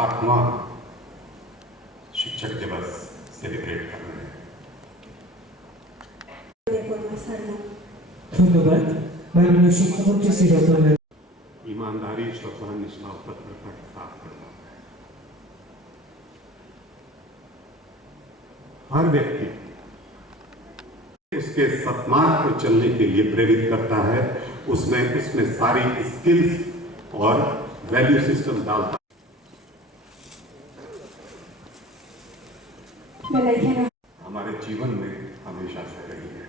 60वां शिक्षक दिवस सेलिब्रेट कर रहे हैं। ধন্যবাদ माननीय शिक्षामंत्री श्री डॉक्टर ईमानदारी, श्रद्धा, निष्ठा और तत्परता के साथ करना। हर व्यक्ति उसके सत्मार्ग पर चलने के लिए प्रेरित करता है, उसमें सारी स्किल्स और वैल्यू सिस्टम डालता है। हमारे जीवन में हमेशा से रही है।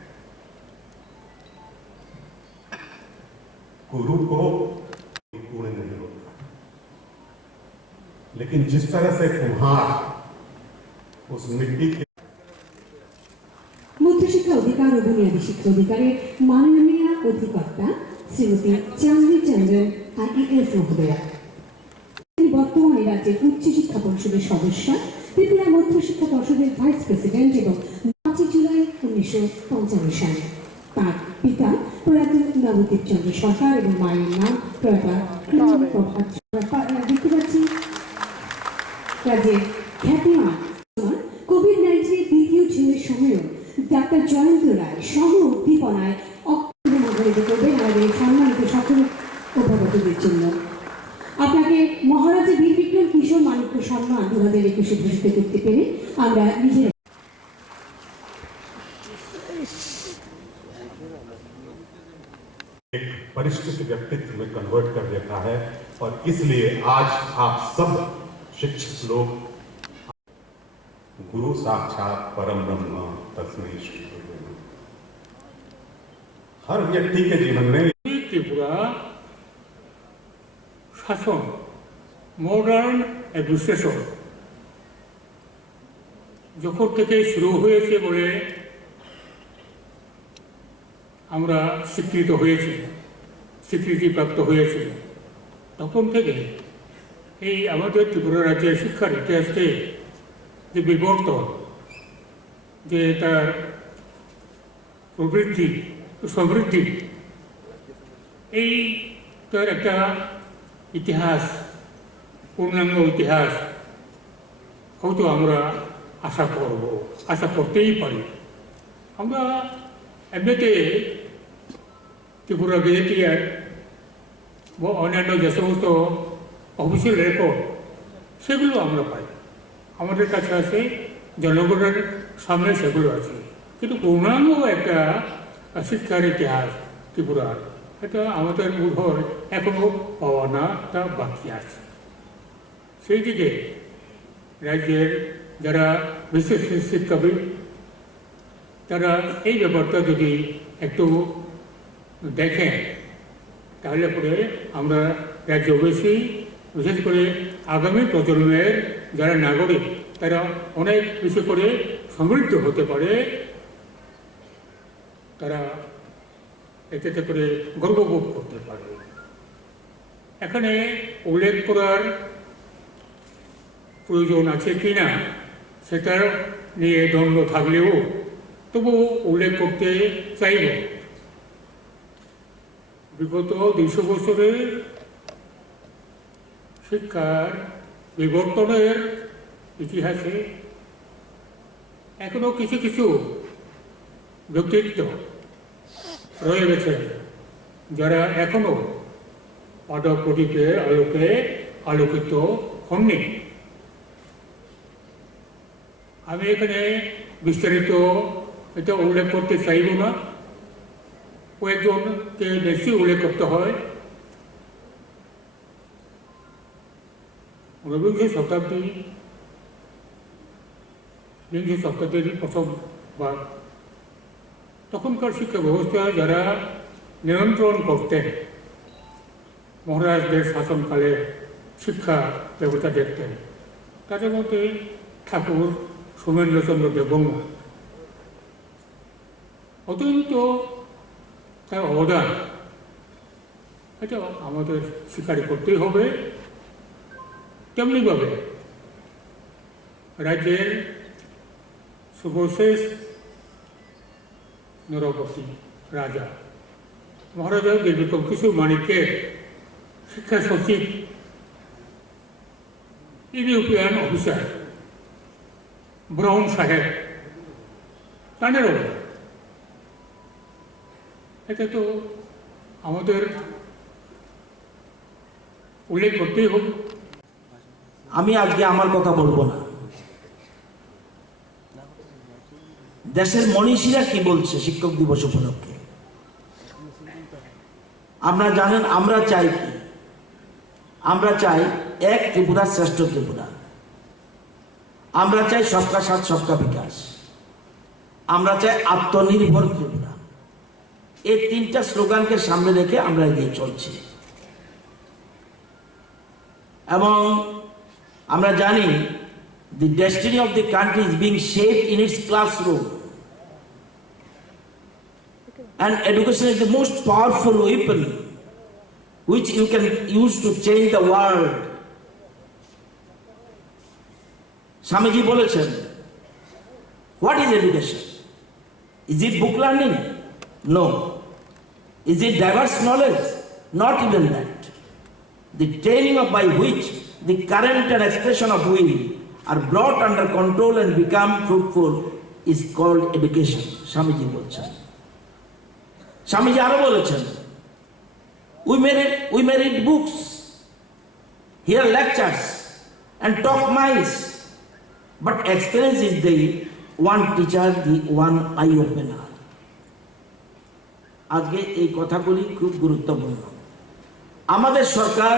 गुरु को पूर्ण नहीं होता, लेकिन जिस तरह से कुम्हार उस मिट्टी के মধ্যশিক্ষা অধিকার ও বুনিয়াদী শিক্ষা অধিকারের মাননীয় অধিকর্তা শ্রীমতী চান্দ্রী চন্দ্রন IAS মহোদয়া, তিনি বর্তমানে রাজ্যের উচ্চশিক্ষা পরিষদের সদস্য, ত্রিপুরা মধ্যশিক্ষা পর্ষদের ভাইস প্রেসিডেন্ট এবং 5 জুলাই 1955 সালে। তার পিতা প্রয়াত নবদ্বীপ চন্দ্র সরকার এবং মায়ের নাম প্রয়াত দেখতে পাচ্ছি রাজ্যের খ্যাতিমান কোভিড-19 দ্বিতীয় ঢেউয়ের সময়ও ডাক্তার জয়ন্ত রায় সহ উদ্দীপনায় অগ্রগতি করবেন আমাদের সম্মানিত সকল অভিভাবকদের জন্য। আপনাকে মহারাজা বীর বিক্রম কিশোর মাণিক্য সম্মান 2021 ঘোষিত করতে পেরে আমরা নিজেরা एक परिष्कृत व्यक्तित्व में कन्वर्ट कर देता है, और इसलिए आज आप सब शिक्षक लोग गुरु साक्षात परम ब्रह्म तस्मै श्री गुरु। हर व्यक्ति के जीवन में त्रिपुरा शासन मॉडर्न एडमिनिस्ट्रेशन যখন থেকে শুরু হয়েছে বলে আমরা স্বীকৃতিপ্রাপ্ত হয়েছিল, তখন থেকে এই আমাদের ত্রিপুরা রাজ্যের শিক্ষার ইতিহাসকে যে বিবর্তন, যে তার প্রবৃদ্ধি সমৃদ্ধি, এই তার একটা ইতিহাস, পূর্ণাঙ্গ ইতিহাস হয়তো আমরা আশা করতেই পারি। আমরা এমনিতে ত্রিপুরা গেজেটিয়ার বা অন্যান্য যে সমস্ত অফিসিয়াল রেকর্ড সেগুলো আমরা পাই, আমাদের কাছে আছে, জনগণের সামনে সেগুলো আছে, কিন্তু পূর্ণাঙ্গ একটা শিক্ষার ইতিহাস ত্রিপুরার এটা আমাদের উদ্ভর এখনও পাওয়া না, তা বাকি আছে। সেই দিকে রাজ্যের যারা বিশেষ শিক্ষাবিদ তারা এই ব্যাপারটা যদি একটু দেখেন, তাহলে পরে আমরা রাজ্যবাসী, বিশেষ করে আগামী প্রজন্মের যারা নাগরিক, তারা অনেক বেশি করে সমৃদ্ধ হতে পারে, তারা এতে করে গর্ববোধ করতে পারে। এখানে উল্লেখ করার প্রয়োজন আছে কি না সেটা নিয়ে দ্বন্দ্ব থাকলেও তবু উল্লেখ করতে চাইব। বিগত 200 বছরের শিক্ষার বিবর্তনের ইতিহাসে এখনো কিছু কিছু ব্যক্তিত্ব রয়ে গেছে যারা এখনো পদক প্রদীপের আলোকে আলোকিত হননি। আমি এখানে বিস্তারিত এটা উল্লেখ করতে চাইব না, কয়েকজনকে বেশি উল্লেখ করতে হয়। ঊনবিংশ শতাব্দীর প্রথমবার তখনকার শিক্ষা ব্যবস্থা যারা নিয়ন্ত্রণ করতেন, মহারাজদের শাসনকালে শিক্ষা ব্যবস্থা দেখতেন, তাদের মধ্যে ঠাকুর সোমেন্দ্রচন্দ্র দেববর্মা অত্যন্ত তার অবদান এটা আমাদের স্বীকার করতেই হবে। তেমনিভাবে রাজ্যের সর্বশেষ নরপতি রাজা মহারাজা বীর বিক্রম কিশোর মাণিক্যের শিক্ষা সচিব ইউরোপিয়ান অফিসার ব্রাউন সাহেব তাঁদেরও এটা তো আমাদের উল্লেখ করতেই হবে। আমি আজকে আমার কথা বলবো না, দেশের মনীষীরা কি বলছে শিক্ষক দিবস উপলক্ষে। আপনারা জানেন আমরা চাই কি, আমরা চাই এক ত্রিপুরা শ্রেষ্ঠ ত্রিপুরা, আমরা চাই সবকা সাথ সবকা বিকাশ, আমরা চাই আত্মনির্ভর ত্রিপুরা। এই তিনটা স্লোগানকে সামনে রেখে আমরা এগিয়ে চলছি এবং আমরা জানি the destiny of the country is being shaped in its classroom, and education is the most powerful weapon which you can use to change the world. Swamiji বলেছেন, what is education? Is it book learning? No. Is it diverse knowledge? Not even that. The training of by which the current and expression of will are brought under control and become fruitful is called education. Swamiji বলছেন। Swamiji আরো বলেছেন, we may read books, hear lectures and talk minds, but experience is the one teacher, the one eye opener. আজকে এই কথাগুলি খুব গুরুত্বপূর্ণ। আমাদের সরকার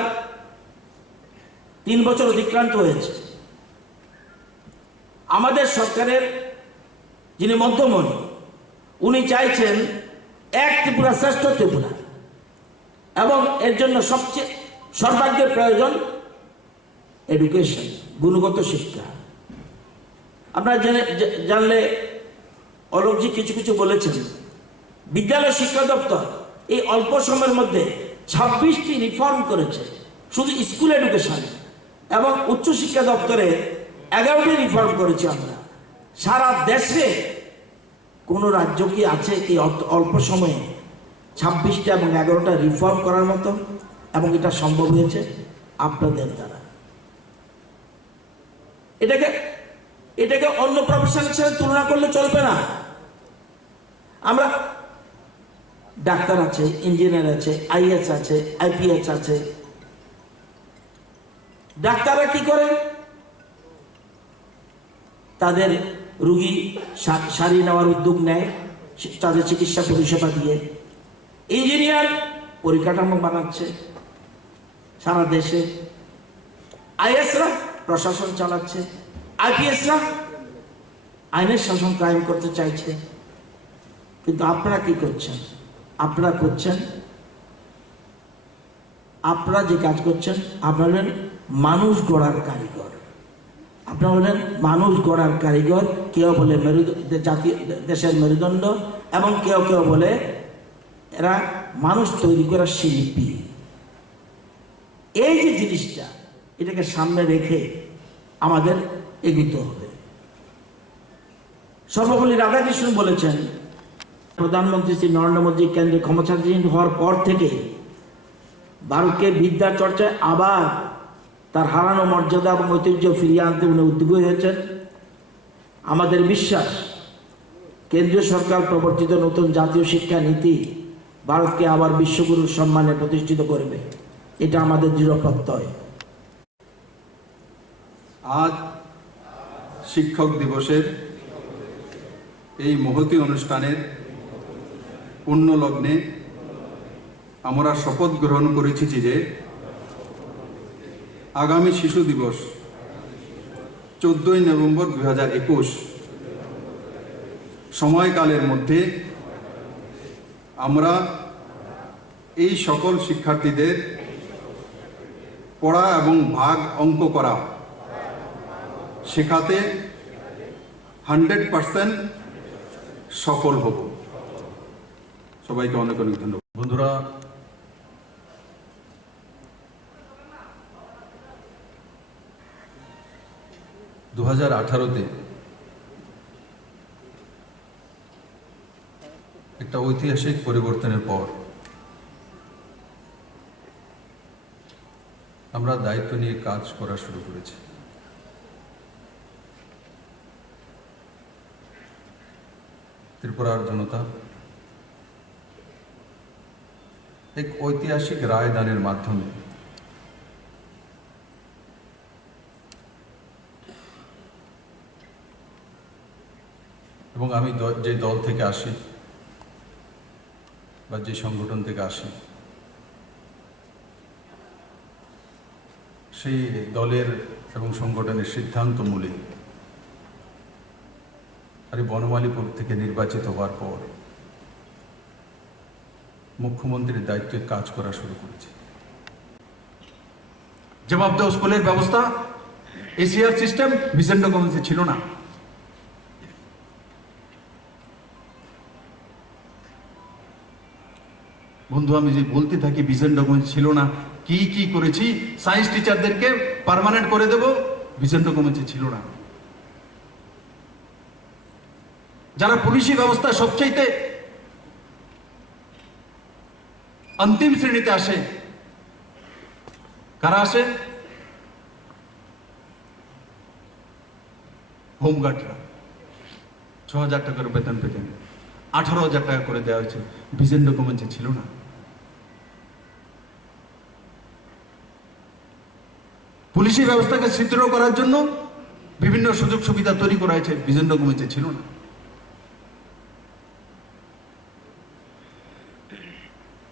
3 বছর অতিক্রান্ত হয়েছে। আমাদের সরকারের যিনি মধ্যমণি, উনি চাইছেন এক ত্রিপুরা শ্রেষ্ঠ ত্রিপুরা, এবং এর জন্য সবচেয়ে সর্বাগ্রে প্রয়োজন এডুকেশন, গুণগত শিক্ষা। আপনারা জানলে অলোকজি কিছু কিছু বলেছেন, বিদ্যালয় শিক্ষা দপ্তর এই অল্প সময়ের মধ্যে 26টি রিফর্ম করেছে শুধু স্কুল এডুকেশন, এবং উচ্চশিক্ষা দপ্তরে 11টি রিফর্ম করেছি আমরা। সারা দেশে কোনো রাজ্য কি আছে এই অল্প সময়ে 26টা এবং 11টা রিফর্ম করার মতো? এবং এটা সম্ভব হয়েছে আপনাদের দ্বারা। এটাকে অন্য প্রফেশনের সাথে তুলনা করলে চলবে না। আমরা ডাক্তার আছে, ইঞ্জিনিয়ার আছে, আইএস আছে, আইপিএস আছে। ডাক্তাররা কি করে? তাদের রোগী সারিয়ে নেওয়ার উদ্যোগ নেয় তাদের চিকিৎসা পরিষেবা দিয়ে। ইঞ্জিনিয়ার পরিকাঠামো বানাচ্ছে সারা দেশে, আইএসরা প্রশাসন চালাচ্ছে, আইপিএসরা আইনের শাসন কায়েম করতে চাইছে। কিন্তু আপনারা কি করছেন? আপনারা যে কাজ করছেন, আপনারা হলেন মানুষ গড়ার কারিগর। আপনারা হলেন মানুষ গড়ার কারিগর। কেউ বলে জাতীয় দেশের মেরুদণ্ড, এবং কেউ বলে এরা মানুষ তৈরি করার শিল্পী। এই যে জিনিসটা, এটাকে সামনে রেখে আমাদের এগোতে হবে। সর্বপল্লী রাধাকৃষ্ণন বলেছেন, প্রধানমন্ত্রী শ্রী নরেন্দ্র মোদী কেন্দ্রে ক্ষমতাসীন হওয়ার পর থেকে ভারতকে বিদ্যা চর্চায় আবার তার হারানো মর্যাদা এবং ঐতিহ্য ফিরিয়ে আনতে উনি উদ্যোগী হয়েছেন। আমাদের বিশ্বাস, কেন্দ্রীয় সরকার প্রবর্তিত নতুন জাতীয় শিক্ষা নীতি ভারতকে আবার বিশ্বগুরুর সম্মানে প্রতিষ্ঠিত করবে। এটা আমাদের দৃঢ় প্রত্যয়। আজ শিক্ষক দিবসের এই মহতী অনুষ্ঠানের পূর্ণ লগ্নে আমরা শপথ গ্রহণ করেছি যে আগামী শিশু দিবস 14ই নভেম্বর 2021 সময়কালের মধ্যে আমরা এই সকল শিক্ষার্থীদের পড়া এবং ভাগ অঙ্ক করা শেখাতে 100% সফল হব। সবাইকে অনেক অনেক ধন্যবাদ। বন্ধুরা, দু 2018-তে একটা ঐতিহাসিক পরিবর্তনের পর আমরা দায়িত্ব নিয়ে কাজ করা শুরু করেছি। ত্রিপুরার জনতা এক ঐতিহাসিক রায়দানের মাধ্যমে এবং আমি যে দল থেকে আসি বা যে সংগঠন থেকে আসি সেই দলের এবং সংগঠনের সিদ্ধান্ত মূলে আর বনমালীপুর থেকে নির্বাচিত হওয়ার পর মুখ্যমন্ত্রীর দায়িত্বে কাজ করা শুরু করেছে। জবাবদেহ স্কুলের ব্যবস্থা এসিআর সিস্টেম ভিশন ডকুমেন্টসে ছিল না। বন্ধু, আমি যে বলতে থাকি ভিশন ডকুমেন্ট ছিল না, কি কি করেছি, সায়েন্স টিচারদেরকে পার্মানেন্ট করে দেব, ভিশন ডকুমেন্টে ছিল না। যারা পুলিশি ব্যবস্থা সবচাইতে অন্তিম শ্রেণীতে আসে, কারা আসে? হোমগার্ডরা 6,000 টাকা করে বেতন পেতেন, 18,000 টাকা করে দেওয়া হয়েছে, ভিশন ডকুমেন্টে ছিল না। পুলিশি ব্যবস্থাকে সুদৃঢ় করার জন্য বিভিন্ন সুযোগ সুবিধা তৈরি করা হয়েছে, ভিশন ডকুমেন্টে ছিল না।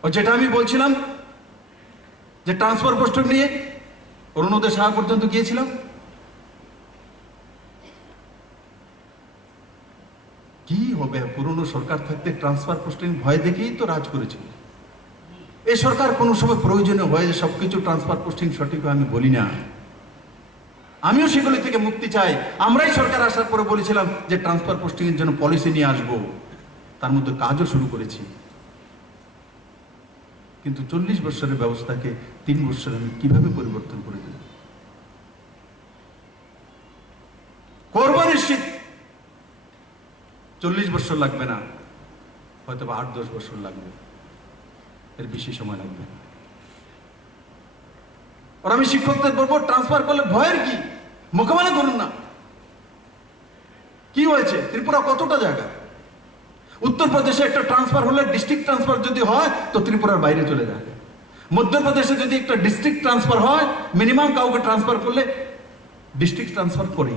ও যেটা আমি বলছিলাম যে ট্রান্সফার পোস্টিং নিয়ে অরুণোদয় সাহা পর্যন্ত গিয়েছিলাম, কি হবে? পুরনো সরকার থাকতে ট্রান্সফার পোস্টিং ভয় দেখেই তো রাজ করেছিল। এই সরকার কোনো সময় প্রয়োজনীয় হয় যে সবকিছু ট্রান্সফার পোস্টিং সঠিক হয়, আমি বলি না। আমিও সেগুলি থেকে মুক্তি চাই। আমরাই সরকার আসার পরে বলেছিলাম যে ট্রান্সফার পোস্টিং এর জন্য পলিসি নিয়ে আসবো, তার মধ্যে কাজও শুরু করেছি। কিন্তু 40 বছরের ব্যবস্থাকে 3 বছর আমি কিভাবে পরিবর্তন করে দেব? করব নিশ্চিত, 40 বছর লাগবে না, হয়তো 8-10 বছর লাগবে, এর বেশি সময় লাগবে না। আর আমি শিক্ষকদের বলবো, ট্রান্সফার করলে ভয়ের কি? মোকাবেলা করুন না। কি হয়েছে? ত্রিপুরা কতটা জায়গা? উত্তরপ্রদেশে একটা ট্রান্সফার হলে, ডিস্ট্রিক্ট ট্রান্সফার যদি হয় তো ত্রিপুরার বাইরে চলে যায়। মধ্যপ্রদেশে যদি একটা ডিস্ট্রিক্ট ট্রান্সফার হয়, মিনিমাম কাউকে ট্রান্সফার করলে ডিস্ট্রিক্ট ট্রান্সফার করি।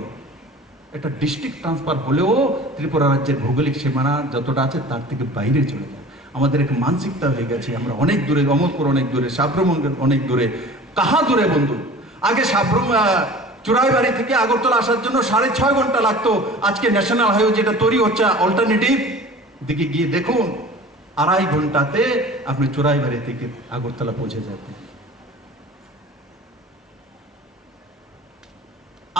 একটা ডিস্ট্রিক্ট ট্রান্সফার হলেও ত্রিপুরা রাজ্যের ভৌগোলিক সীমানা যতটা আছে তার থেকে বাইরে চলে যায়। আমাদের একটা মানসিকতা হয়ে গেছে, আমরা অনেক দূরে, অমরপুর অনেক দূরে, সাব্রম অনেক দূরে। কাহা দূরে বন্ধু? আগে সাব্রম চুরাইবাড়ি থেকে আগরতলা আসার জন্য 6.5 ঘন্টা লাগতো। আজকে ন্যাশনাল হাইওয়ে যেটা তৈরি হচ্ছে অল্টারনেটিভ দিকে গিয়ে দেখুন, 2.5 ঘন্টাতে আপনি চুরাইবাড়ি থেকে আগরতলা পৌঁছে যাবেন।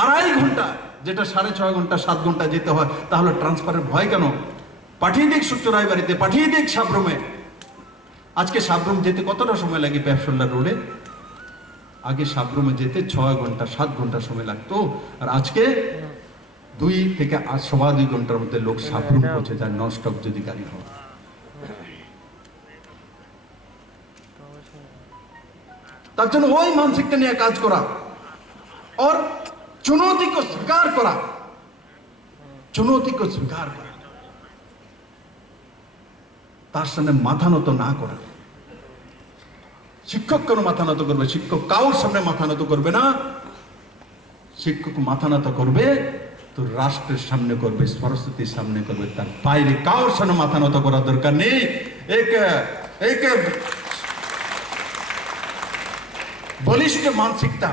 2.5 ঘন্টা, যেটা 6.5 ঘন্টা 7 ঘন্টা যেতে হয়। তাহলে ট্রান্সফারের ভয় কেন? পাঠিয়ে দিক চুরাইবাড়িতে, পাঠিয়ে দিক সাব্রমে। আজকে সাব্রম যেতে কতটা সময় লাগে প্যাপসোল্ডার রোডে? আগে সাব্রমে যেতে 6 ঘন্টা 7 ঘন্টা সময় লাগতো, আর আজকে 2 থেকে 2.25 ঘন্টার মধ্যে লোক সাব্রম পৌঁছে যায়, নন স্টপ যদি গাড়ি হয়। তার জন্য ওই মানসিকতা নিয়ে কাজ করা, और चुनौती को स्वीकार करा, चुनौती को स्वीकार करा, তার সামনে মাথা নত না করা। শিক্ষক কেন মাথা নত করবে? শিক্ষক কাউর সামনে মাথা নত করবে না। শিক্ষক মাথা নত করবে তো রাষ্ট্রের সামনে করবে, সরস্বতীর সামনে করবে, তার বাইরে কাউর সামনে মাথা নত করার দরকার নেই। एक बलिष्ठ मानसिकता,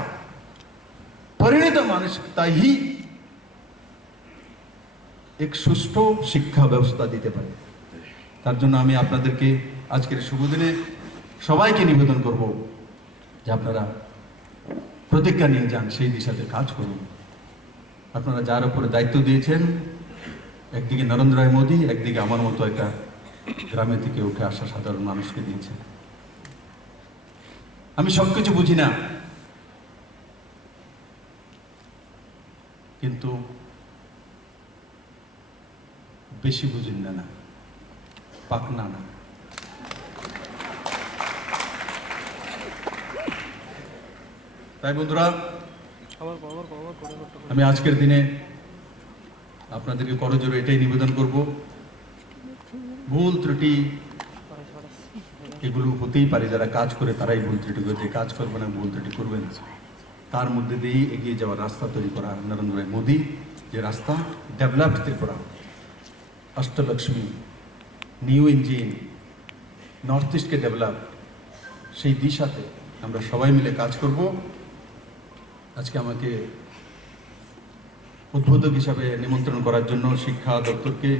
परिणत मानसिकता ही एक সুষ্ঠু শিক্ষা ব্যবস্থা দিতে পারে। তার জন্য আমি আপনাদেরকে আজকের শুভ দিনে সবাইকে নিবেদন করব যে আপনারা প্রতিজ্ঞা নিয়ে যান, সেই দিশাতে কাজ করুন। আপনারা যার উপরে দায়িত্ব দিয়েছেন, একদিকে নরেন্দ্র রায় মোদী, একদিকে আমার মতো একটা গ্রামে থেকে উঠে আসা সাধারণ মানুষকে দিয়েছেন। আমি সবকিছু বুঝি না, কিন্তু বেশি বুঝেন না, পাকনা না। তাই বন্ধুরা, আমি আজকের দিনে আপনাদেরকে করজোড়ে এটাই নিবেদন করব ভুল ত্রুটি এগুলো হতেই পারে, যারা কাজ করে তারাই ভুল ত্রুটি করে, যে কাজ করবে না ভুল ত্রুটি করবে না, তার মধ্যে দিয়েই এগিয়ে যাওয়ার রাস্তা তৈরি করা নরেন্দ্র ভাই মোদী যে রাস্তা, developed Tripura, Ashtalakshmi, new engine, north ইস্টকে ডেভেলপ, সেই দিশাতে আমরা সবাই মিলে কাজ করব। আজকে আমাকে উদ্বোধক হিসাবে নিমন্ত্রণ করার জন্য শিক্ষা দপ্তরকে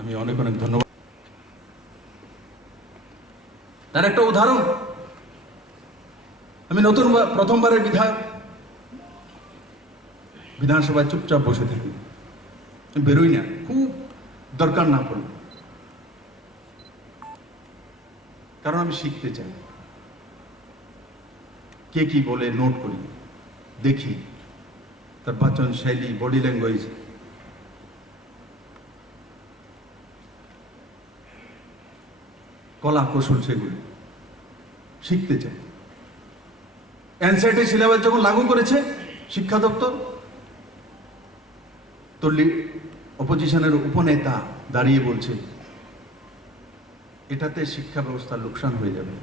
আমি অনেক অনেক ধন্যবাদ। তার একটা উদাহরণ, আমি নতুন প্রথমবারের বিধানসভায় চুপচাপ বসে থাকি, বেরোই না, খুব দরকার না পড়ল, কারণ আমি শিখতে চাই। কে কি বলে নোট করি, দেখি তার বাচন শৈলী, বডি ল্যাঙ্গুয়েজ, কলা কৌশল, সেগুলি শিখতে চাই। এনসিইআরটি সিলেবাস যখন লাগু করেছে শিক্ষা দপ্তর, তো অপোজিশনের উপনেতা দাঁড়িয়ে বলছে এটাতে শিক্ষা ব্যবস্থার লোকসান হয়ে যাবে।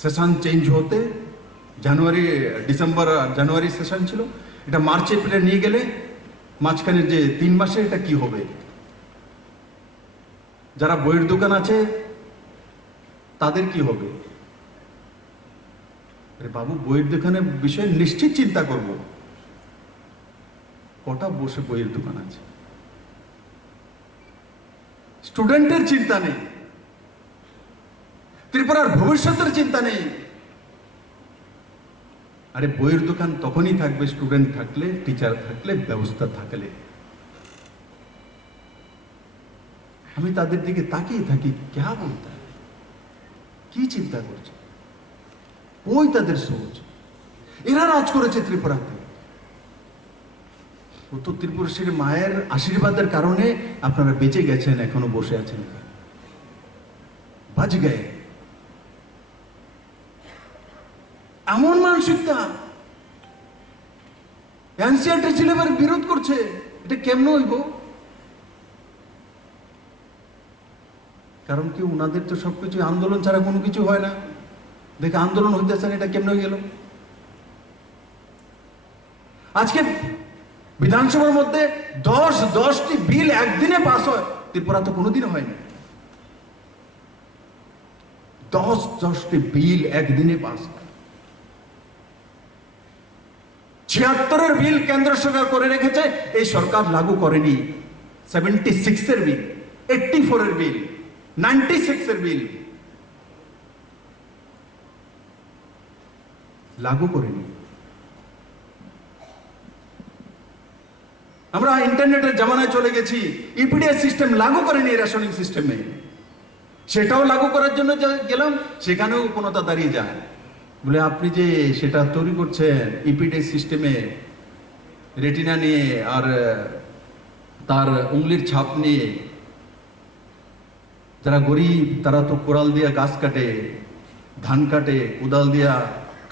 সেশন চেঞ্জ হতে জানুয়ারি সেশন ছিল, এটা মার্চ এপ্রিলে নিয়ে গেলে মাঝখানের যে 3 মাসে এটা কি হবে? যারা বইয়ের দোকান আছে তাদের কি হবে? আরে বাবু, বইয়ের দোকানের বিষয়ে নিশ্চিত চিন্তা করব। কটা বসে বইয়ের দোকান আছে? স্টুডেন্টের চিন্তা নেই, ত্রিপুরার ভবিষ্যতের চিন্তা নেই। আরে বইয়ের দোকান তখনই থাকবে স্টুডেন্ট থাকলে, টিচার থাকলে, ব্যবস্থা থাকলে। আমি তাদের দিকে তাকিয়ে থাকি, ক্যা বলতে, কি চিন্তা করছে, ওই তাদের সোচ। এরা রাজ করেছে ত্রিপুরাতে। উত্তর ত্রিপুরের মায়ের আশীর্বাদের কারণে আপনারা বেঁচে গেছেন, এখনো বসে আছেন, বাজ গে। এমন মানসিকতা এনসিইআরটি সিলেবাস বিরোধ করছে, এটা কেমন হইব? কারণ কি, ওনাদের তো সবকিছু আন্দোলন ছাড়া কোনো কিছু হয় না। দেখে আন্দোলন হইতেছেন, এটা কেমন হয়ে গেল? আজকে বিধানসভার মধ্যে 10টি বিল একদিনে পাস হয়, ত্রিপুরা তো কোনোদিনও হয়নি। 10টি বিল একদিনে পাস হয়। 76-এর বিল কেন্দ্র সরকার করে রেখেছে, এই সরকার লাগু করেনি। 76-এর বিল, 84-এর বিল, 96-এর বিল লাগু করেনি। আমরা ইন্টারনেটের জামানায় চলে গেছি, ইপিডিএস সিস্টেম লাগু করেনি রেশনিং সিস্টেমে। সেটাও লাগু করার জন্য গেলাম, সেখানেও কোনোটা দাঁড়িয়ে যায়, বলে আপনি যে সেটা তৈরি করছেন ইপিডিএস সিস্টেমে, রেটিনা নিয়ে আর তার উঙ্গলির ছাপ নিয়ে, যারা গরিব তারা তো কোরাল দিয়া গাছ কাটে, ধান কাটে, কোদাল দিয়া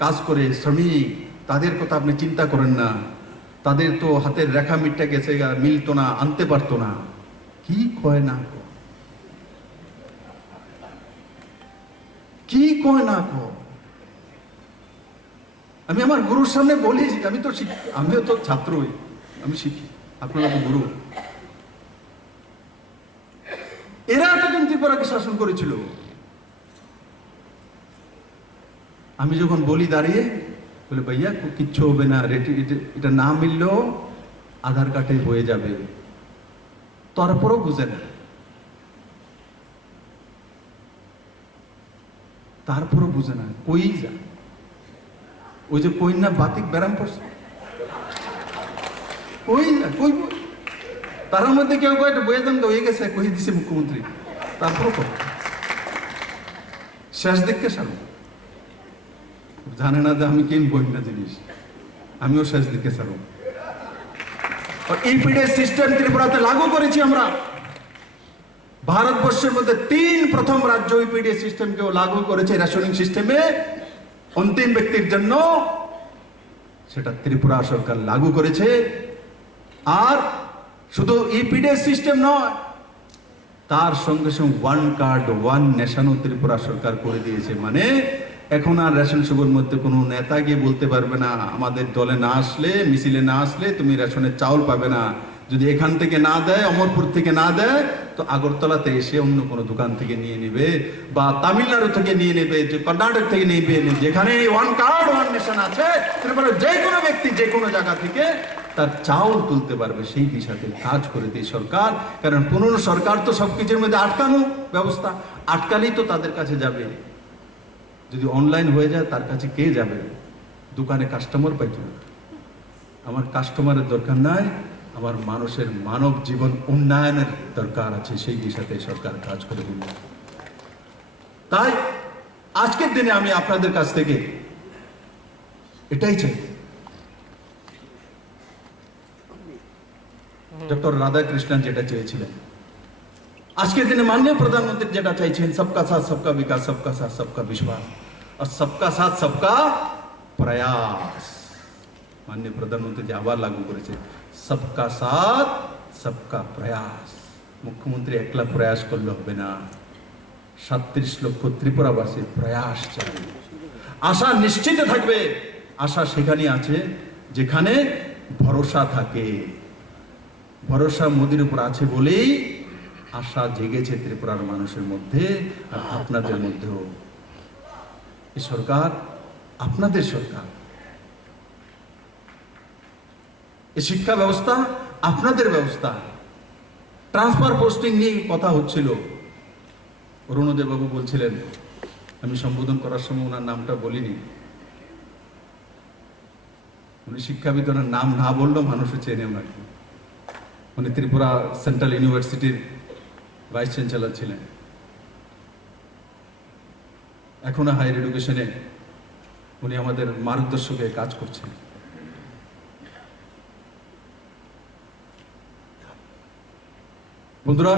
কাজ করে, শ্রমিক, তাদের কথা আপনি চিন্তা করেন না। তাদের তো হাতের রেখা মিটটা গেছে, মিলতো না, আনতে পারতো না। কি কয় না, কি কয় না। আমি আমার গুরুর সামনে বলি, আমিও তো ছাত্রই, আমি শিখি, আপনারা তো গুরু। এরা এতদিন ত্রিপুরাকে শাসন করেছিল। আমি যখন বলি দাঁড়িয়ে, বলে ভাইয়া কিচ্ছু হবে না, এটা না মিললেও আধার কার্ডে হয়ে যাবে, তারপরও বুঝে না, তারপরও বুঝে না, কই যা, ওই যে কই না বাতিক ব্যারাম পড়ছে, কই না, কই তার মধ্যে কেউ কয়েকটা বয়ে যান হয়ে গেছে, কই দিছে মুখ্যমন্ত্রী, তারপরও কর শেষ দিককে সারো। জানে না যে আমি কেন বই না জিনিস, আমিও শেষ দিকে সারো। ইপিডিএস সিস্টেম ত্রিপুরাতে লাগু করেছি আমরা। ভারতবর্ষের মধ্যে প্রথম রাজ্য ইপিডিএস সিস্টেমকেও লাগু করেছে রেশনিং সিস্টেমে অন্তিম ব্যক্তির জন্য, সেটা ত্রিপুরা সরকার লাগু করেছে। আর শুধু ইপিডিএস সিস্টেম নয়, তার সঙ্গে সঙ্গে ওয়ান কার্ড ওয়ান নেশনও ত্রিপুরা সরকার করে দিয়েছে। মানে এখন আর রেশন শপের মধ্যে কোনো নেতা গিয়ে বলতে পারবে না আমাদের দলে না আসলে, মিছিলে না আসলে তুমি রেশনের চাউল পাবে না। যদি এখান থেকে না দেয়, অমরপুর থেকে না দেয়, তো আগরতলাতে এসে অন্য কোনো দোকান থেকে নিয়ে নেবে, বা তামিলনাড়ু থেকে নিয়ে নেবে, যে কর্ণাটক থেকে নেবে। যেখানে ওয়ান কার্ড ওয়ান নেশন আছে, ত্রিপুরার যে কোনো ব্যক্তি যে কোনো জায়গা থেকে তার চাউল তুলতে পারবে। সেই দিশাতে কাজ করে দিয়ে সরকার, কারণ পুরনো সরকার তো সবকিছুর মধ্যে আটকানো ব্যবস্থা, আটকালেই তো তাদের কাছে যাবে। যদি অনলাইন হয়ে যায় তার কাছে কে যাবে? দোকানে কাস্টমার পাইতো না। আমার কাস্টমারের দরকার নাই, আমার মানুষের মানব জীবন উন্নয়নের দরকার আছে। সেই দিশাতে সরকার কাজ করে দিল। তাই আজকের দিনে আমি আপনাদের কাছ থেকে এটাই চাই, ডক্টর রাধাকৃষ্ণন যেটা চেয়েছিলেন, আজকের দিনে মাননীয় প্রধানমন্ত্রী যেটা চাইছেন, সবকা সাথ সবকা বিকাশ, সবকা সাথ সবকা বিশ্বাস, আর সবকা সাথ সবকা প্রয়াস। মাননীয় প্রধানমন্ত্রী যে আবার লাগু করেছে, সবকা সাথ সবকা প্রয়াস। মুখ্যমন্ত্রী একলা প্রয়াস করলে হবে না, 37 লক্ষ ত্রিপুরাবাসীর প্রয়াস চাই। আশা নিশ্চিত থাকবে। আশা সেখানে আছে যেখানে ভরসা থাকে। ভরসা মোদির উপর আছে বলেই আশা জেগেছে ত্রিপুরার মানুষের মধ্যে, আর আপনাদের মধ্যেও। এই সরকার আপনাদের সরকার, এই শিক্ষা ব্যবস্থা আপনাদের ব্যবস্থা। ট্রান্সফার পোস্টিং নিয়ে কথা হচ্ছিল, অরুণোদয় বাবু বলছিলেন, আমি সম্বোধন করার সময় ওনার নামটা বলিনি। উনি শিক্ষাবিদ, ওনার নাম না বললেও মানুষও চেনে ওনাকে। উনি ত্রিপুরা সেন্ট্রাল ইউনিভার্সিটির ভাইস চ্যান্সেলর ছিলেন, এখনো হায়ার এডুকেশনে উনি আমাদের মার্গদর্শকে কাজ করছেন। বন্ধুরা,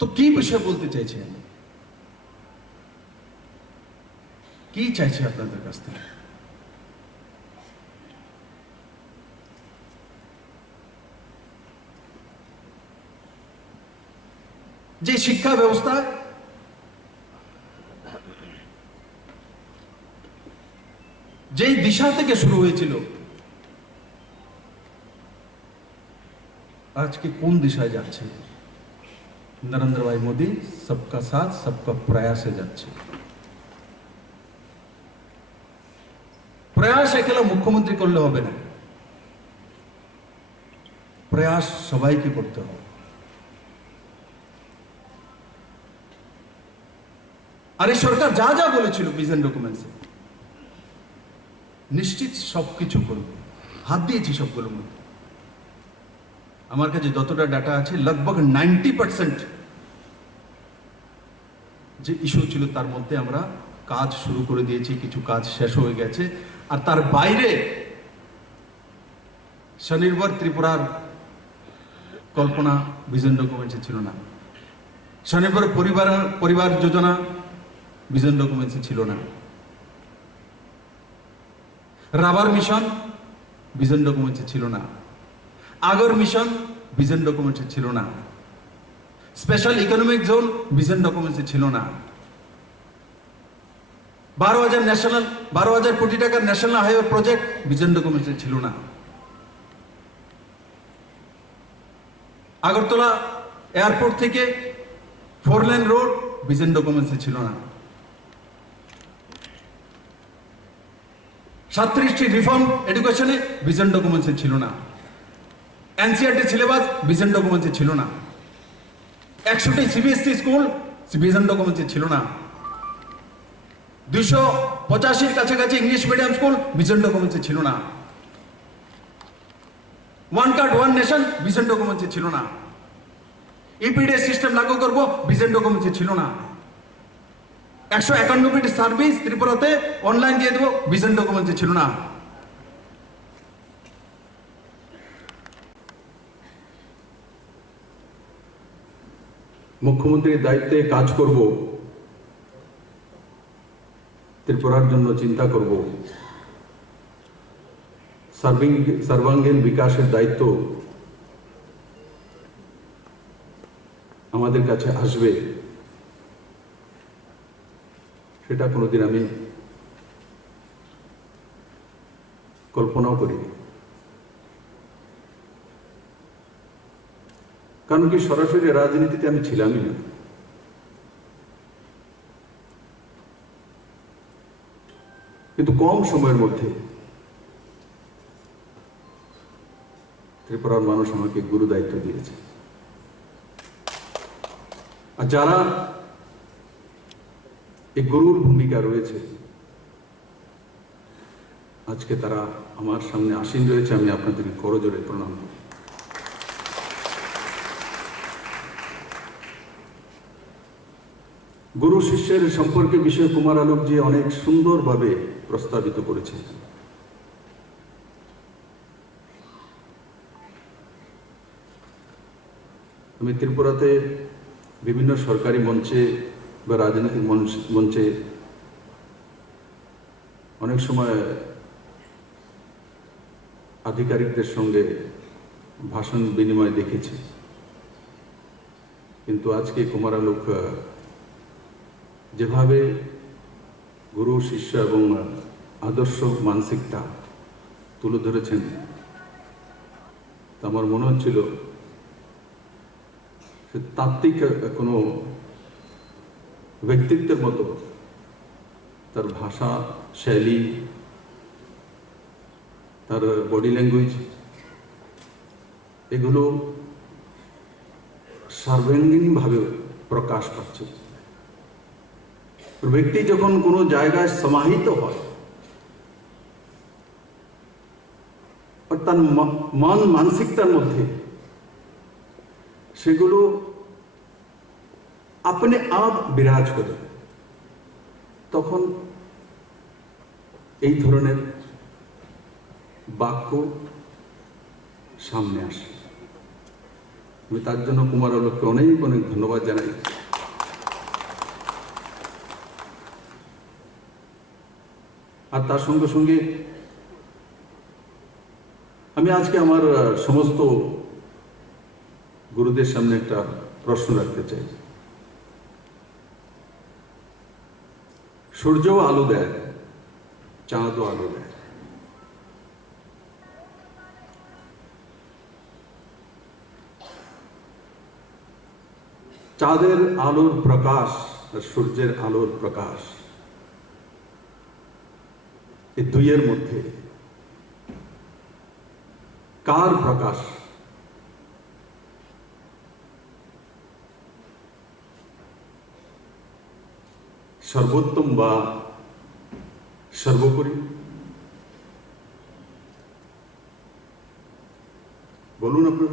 তো কি বিষয় বলতে চাইছি আমি, কি চাইছি আপনাদের কাছ থেকে? যে শিক্ষা ব্যবস্থা যেই দিশা থেকে শুরু হয়েছিল, আজকে কোন দিশায় যাচ্ছে? নরেন্দ্র ভাই মোদী সবকা সাথ সবকা প্রয়াসে যাচ্ছে। প্রয়াস একলা মুখ্যমন্ত্রী করলে হবে না, প্রয়াস সবাইকে করতে হবে। আর এই সরকার যা যা বলেছিল ভিশন ডকুমেন্টসে, নিশ্চিত সবকিছু করবে। হাত দিয়েছি সবগুলোর মধ্যে। আমার কাছে যতটা ডাটা আছে, লগভগ 90% যে ইস্যু ছিল তার মধ্যে আমরা কাজ শুরু করে দিয়েছি, কিছু কাজ শেষ হয়ে গেছে। আর তার বাইরে স্বনির্ভর ত্রিপুরার কল্পনা ভিশন ডকুমেন্টসে ছিল না, স্বনির্ভর পরিবার যোজনা ভিশন ডকুমেন্টসে ছিল না, রাবার মিশন ভিশন ডকুমেন্টসে ছিল না, আগর মিশন ভিশন ডকুমেন্টসে ছিল না, স্পেশাল ইকোনমিক জোন ভিশন ডকুমেন্টসে ছিল না, 12,000 কোটি টাকার ন্যাশনাল হাইওয়ে প্রজেক্ট ভিশন ডকুমেন্টসে ছিল না, আগরতলা এয়ারপোর্ট থেকে 4 লেন রোড ভিশন ডকুমেন্টসে ছিল না, 37টি রিফর্ম এডুকেশনে ভিশন ডকুমেন্টসে ছিল না, এনসিইআরটি সিলেবাস ভিশন ডকুমেন্টসে ছিল না, 100টি সিবিএসই স্কুল ভিশন ডকুমেন্টসে ছিল না, 285-র কাছাকাছি ইংলিশ মিডিয়াম স্কুল ভিশন ডকুমেন্টসে ছিল না, one card one nation vision ডকুমেন্টসে ছিল না, ইপিডিএস সিস্টেম লাগু করব ভিশন ডকুমেন্টসে ছিল না, 191টি সার্ভিস ত্রিপুরাতে অনলাইন দিয়ে দেবো ভিশন ডকুমেন্টসে ছিল না। মুখ্যমন্ত্রীর দায়িত্বে কাজ করব, ত্রিপুরার জন্য চিন্তা করব, সর্বাঙ্গীন বিকাশের দায়িত্ব আমাদের কাছে আসবে, সেটা কোনোদিন আমি কল্পনাও করিনি। কারণ কি, সরাসরি রাজনীতিতে আমি ছিলামই না। কিন্তু কম সময়ের মধ্যে ত্রিপুরার মানুষ আমাকে গুরু দায়িত্ব দিয়েছে। আর যারা এই গুরুর ভূমিকা রয়েছে, আজকে তারা আমার সামনে আসীন রয়েছে, আমি আপনাদেরকে করজোড়ে প্রণাম করি। গুরু শিষ্যের সম্পর্কে বিষয়ে কুমার আলোকজি অনেক সুন্দরভাবে প্রস্তাবিত করেছেন। আমি ত্রিপুরাতে বিভিন্ন সরকারি মঞ্চে বা রাজনৈতিক মঞ্চে অনেক সময় আধিকারিকদের সঙ্গে ভাষণ বিনিময় দেখেছি, কিন্তু আজকে কুমার আলোক যেভাবে গুরু শিষ্য এবং আদর্শ মানসিকতা তুলে ধরেছেন, তা আমার মনে হচ্ছিল তাত্ত্বিক কোনো ব্যক্তিত্বের মতো তার ভাষা শৈলী, তার বডি ল্যাঙ্গুয়েজ, এগুলো সার্বাঙ্গীনভাবে প্রকাশ পাচ্ছে। ব্যক্তি যখন কোনো জায়গায় সমাহিত হয়, আর তার মন মানসিকতার মধ্যে সেগুলো अपने आप বিরাজ করে, তখন এই ধরনের বাক্য সামনে আসে। আমি তার জন্য কুমার আলোককে অনেক অনেক ধন্যবাদ জানাই। আর তার সঙ্গে সঙ্গে আমি আজকে আমার সমস্ত গুরুদের সামনে একটা প্রশ্ন রাখতে চাই। সূর্যও আলো দেয়, চাঁদও আলো দেয়, চাঁদের আলোর প্রকাশ আর সূর্যের আলোর প্রকাশ, এই দুইয়ের মধ্যে কার প্রকাশ সর্বোত্তম বা সর্বোপরি? বলুন আপনার।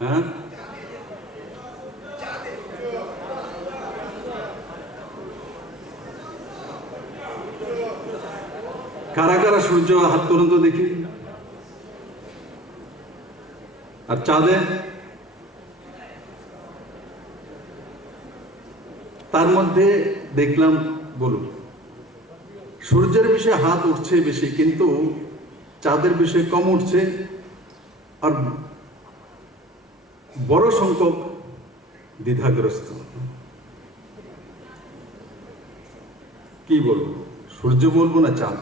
হ্যাঁ, কারা কারা সূর্য হাত তুলুন তো দেখি। আর চাঁদে? তার মধ্যে দেখলাম, বলুন। সূর্যের বিষয়ে হাত উঠছে বেশি, কিন্তু চাঁদের বিষয়ে কম উঠছে, আর বড় সংখ্যক দ্বিধাগ্রস্ত। কি বলবো, সূর্য বলবো না চাঁদ?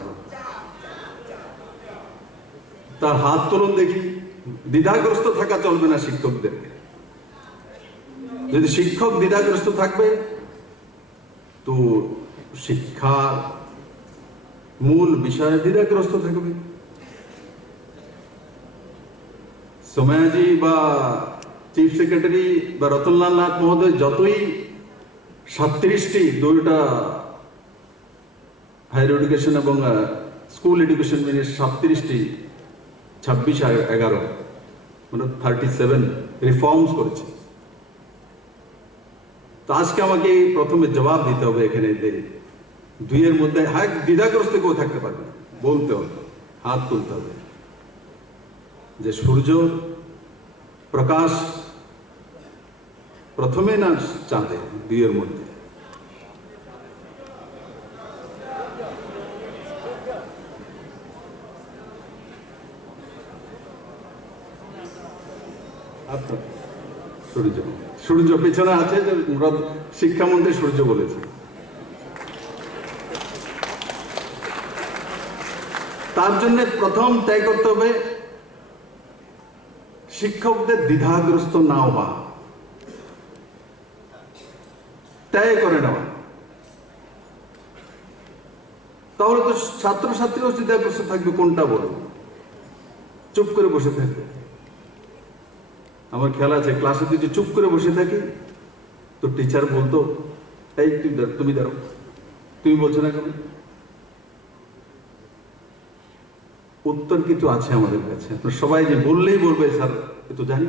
তার হাত তুলুন দেখি। দ্বিধাগ্রস্ত থাকা চলবে না শিক্ষকদেরকে। যদি শিক্ষক দ্বিধাগ্রস্ত থাকবে, তো শিক্ষার মূল বিষয়ে দ্বিধাগ্রস্ত থাকবে। সোমায়াজি বা চিফ সেক্রেটারি বা রতনলাল নাথ মহোদয় যতই 37টি, দুইটা হায়ার এডুকেশন এবং স্কুল এডুকেশন মিলে 37টি, 26-11 মানে 37 রিফর্মস করেছে। তো আজকে আমাকে প্রথমে জবাব দিতে হবে এখানে, দুইয়ের মধ্যে হ্যাঁ দ্বিধাগ্রস্ত কেউ থাকতে পারবে না, বলতে হবে, হাত তুলতে হবে যে সূর্য প্রকাশ প্রথমে না চাঁদে, দুইয়ের মধ্যে। আপনার সূর্য সূর্য পেছনে আছে, যে শিক্ষামন্ত্রী সূর্য বলেছে। তার জন্য প্রথম ত্যাগ করতে হবে শিক্ষকদের দ্বিধাগ্রস্ত না হওয়া, ত্যাগ করে নেওয়া। তাহলে তো ছাত্রছাত্রীও দ্বিধাগ্রস্ত থাকবে, কোনটা বলো, চুপ করে বসে থাকবে। আমার খেয়াল আছে ক্লাসে যদি চুপ করে বসে থাকি তো টিচার বলতো, এই তুমি দাঁড়ো, তুমি বলছো না কেন? উত্তর কিছু আছে আমাদের কাছে, সবাই যে বললেই বলবে স্যার এ তো জানি।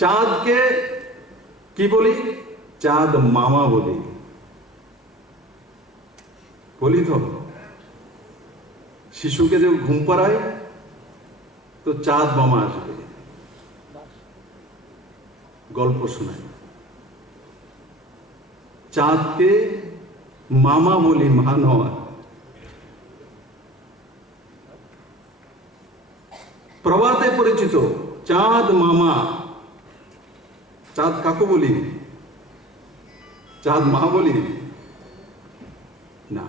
চাঁদকে কি বলি? চাঁদ মামা বলি, বলি তো। শিশুকে যে ঘুম পাড়ায় তো চাঁদ মামা আসবে, গল্প শোনায়। চাঁদকে মামা বলি, মা নয়। প্রভাতে পরিচিত চাঁদ মামা। চাঁদ কাকু বলি? চাঁদ মা বলি না।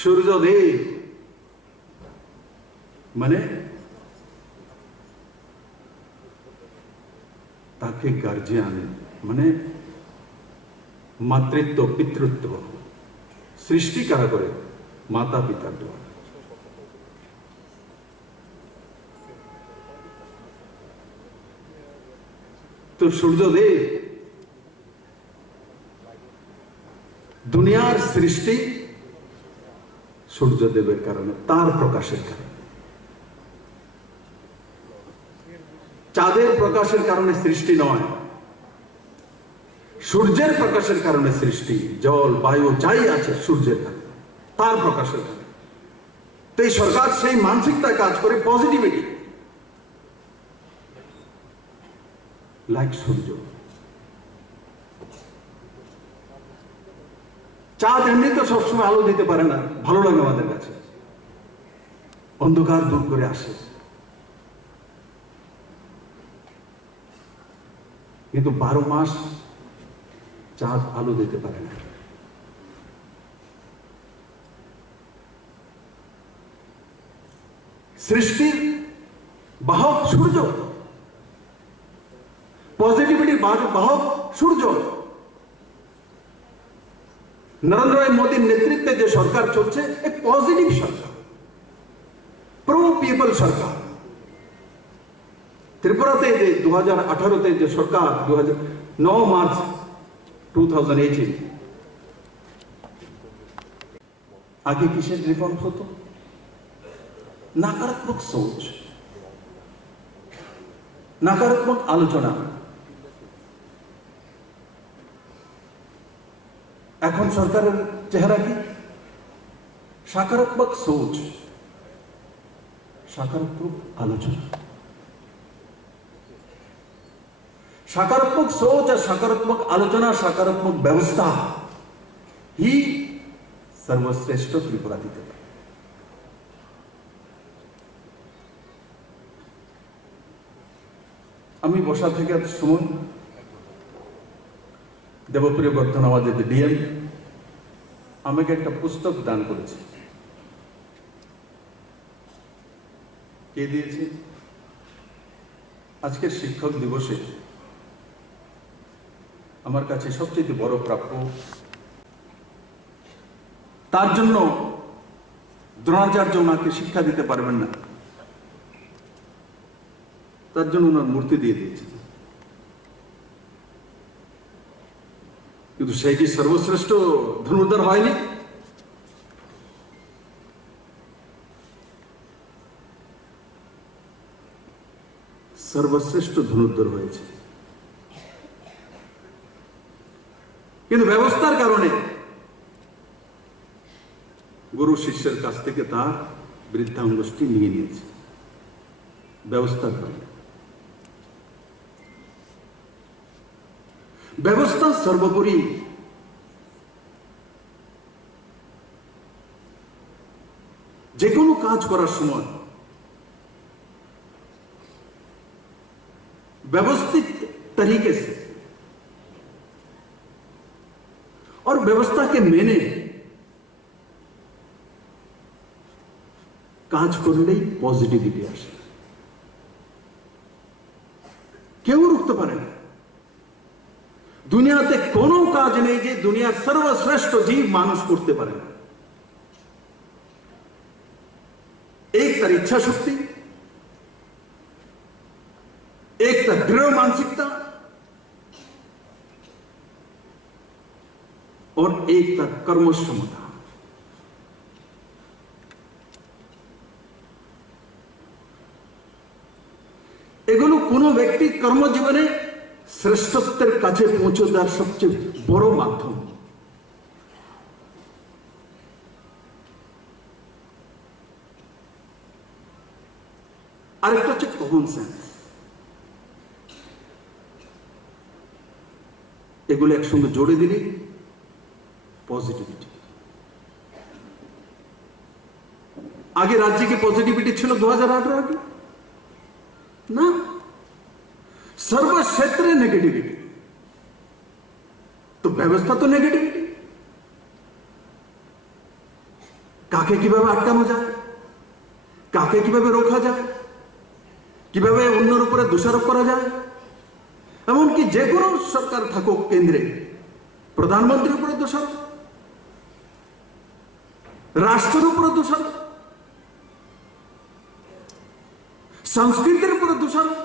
সূর্যদেব মানে তাকে গার্জিয়ান, মানে মাতৃত্ব পিতৃত্ব সৃষ্টি কারা করে? মাতা পিতার দ্বারা। তো সূর্যদেব দুনিয়ার সৃষ্টি সূর্যদেবের কারণে, তার প্রকাশের কারণে। চাঁদের প্রকাশের কারণে সৃষ্টি নয়, সূর্যের প্রকাশের কারণে সৃষ্টি। জল বায়ু যাই আছে সূর্যের কারণে, তার প্রকাশের কারণে। তো এই সরকার সেই মানসিকতায় কাজ করে, পজিটিভিটি, লাইক সূর্য। চাঁদ এমনি তো সবসময় আলো দিতে পারে না, ভালো লাগে আমাদের কাছে, অন্ধকার দূর করে আসে। কিন্তু 12 মাস চাঁদ আলো দিতে পারে না। সৃষ্টির বাহক সূর্য, পজিটিভিটির বাহক সূর্য। নরেন্দ্র মোদীর নেতৃত্বে যে সরকার চলছে, এক পজিটিভ সরকার, প্রো পিপল সরকার। ত্রিপুরাতে যে 2018-তে যে সরকার, 9 মার্চ 2018, আগে কিসের রিফর্ম হতো? नकारात्मक सोच, नकारात्मक आलोचना। এখন সরকারের চেহারা কি? सकारात्मक सोच, सकारात्मक आलोचना। सकारात्मक सोच और सकारात्मक आलोचना, सकारात्मक व्यवस्था ही सर्वश्रेष्ठ त्रिपुरा दिते पारे। আমি বসা থেকে সময় দেবপ্রিয় বর্ধন, আমাদের ডিএম, আমাকে একটা পুস্তক দান করেছে। কে দিয়েছে? আজকের শিক্ষক দিবসে আমার কাছে সবচেয়ে বড় প্রাপ্য। তার জন্য দ্রোণাচার্য ওনাকে শিক্ষা দিতে পারবেন না, তার জন্য ওনার মূর্তি দিয়ে দিয়েছে। কিন্তু সেই কি সর্বশ্রেষ্ঠ ধনুর্ধর হয়নি? সর্বশ্রেষ্ঠ ধনুর্ধর হয়েছে, কিন্তু ব্যবস্থার কারণে গুরু শিষ্যের কাছ থেকে তার বৃদ্ধাঙ্গুষ্টি নিয়ে নিয়েছে। ব্যবস্থার কারণে। ব্যবস্থা সর্বোপরি। যে কোনো কাজ করার সময় व्यवस्थित तरीके से और व्यवस्था के मेने কাজ করলেই পজিটিভিটি আসে। কেউ রুখতে পারে না। দুনিয়াতে কোনো কাজ নেই যে দুনিয়ার সর্বশ্রেষ্ঠ জীব মানুষ করতে পারে না। एक तर इच्छा शक्ति, एक तर दृढ़ मानसिकता और एक तर कर्मक्षमता। এগুলো কোনো ব্যক্তি কর্মজীবনে শ্রেষ্ঠত্বের কাছে পৌঁছে দেওয়ার সবচেয়ে বড় মাধ্যম। আরেকটা হচ্ছে কমন সেন্স। এগুলো একসঙ্গে জোড়ে দিলে পজিটিভিটি। আগে রাজ্যে কি পজিটিভিটি ছিল 2018 আগে? না, सर्वक्षेत्र नेगेटिविटी। तो व्यवस्था तो नेगेटिविटी। কাকে কিভাবে আটকানো যায়, কাকে কিভাবে রোখা যায়, কিভাবে অন্যের উপরে দোষারোপ করা যায়, এমনকি যে কোনো সরকার থাকুক কেন্দ্রে প্রধানমন্ত্রীর উপরে দোষারোপ, রাষ্ট্রের উপরে দোষারোপ, সংস্কৃতির উপরে দোষারোপ,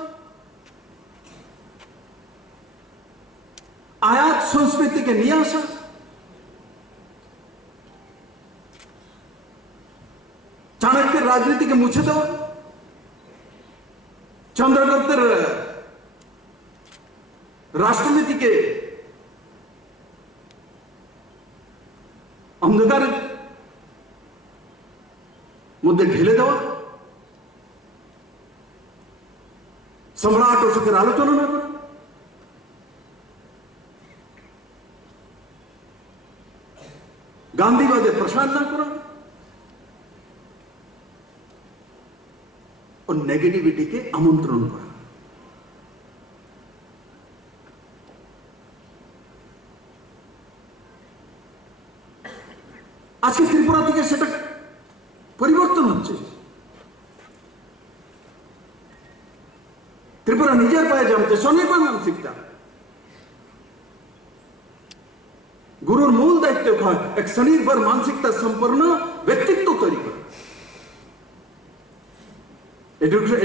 আয়াত সংস্কৃতিকে নিয়ে আসা, চাণক্যের রাজনীতিকে মুছে দেওয়া, চন্দ্রগুপ্তের রাষ্ট্রনীতিকে অন্ধকারের মধ্যে ঢেলে দেওয়া, সম্রাট অশোকের আলোচনা না করা, গান্ধীবাদে প্রসার না করা और नेगेटिविटी के आमंत्रण करा। আজকে ত্রিপুরা থেকে সেটা পরিবর্তন হচ্ছে। ত্রিপুরা নিজের পায়ে জমছে, স্বনির্ভর মানসিকতা। গুরুর মূল দায়িত্ব হয় এক স্বনির্ভর মানসিকতা সম্পন্ন ব্যক্তিত্ব তৈরি করা।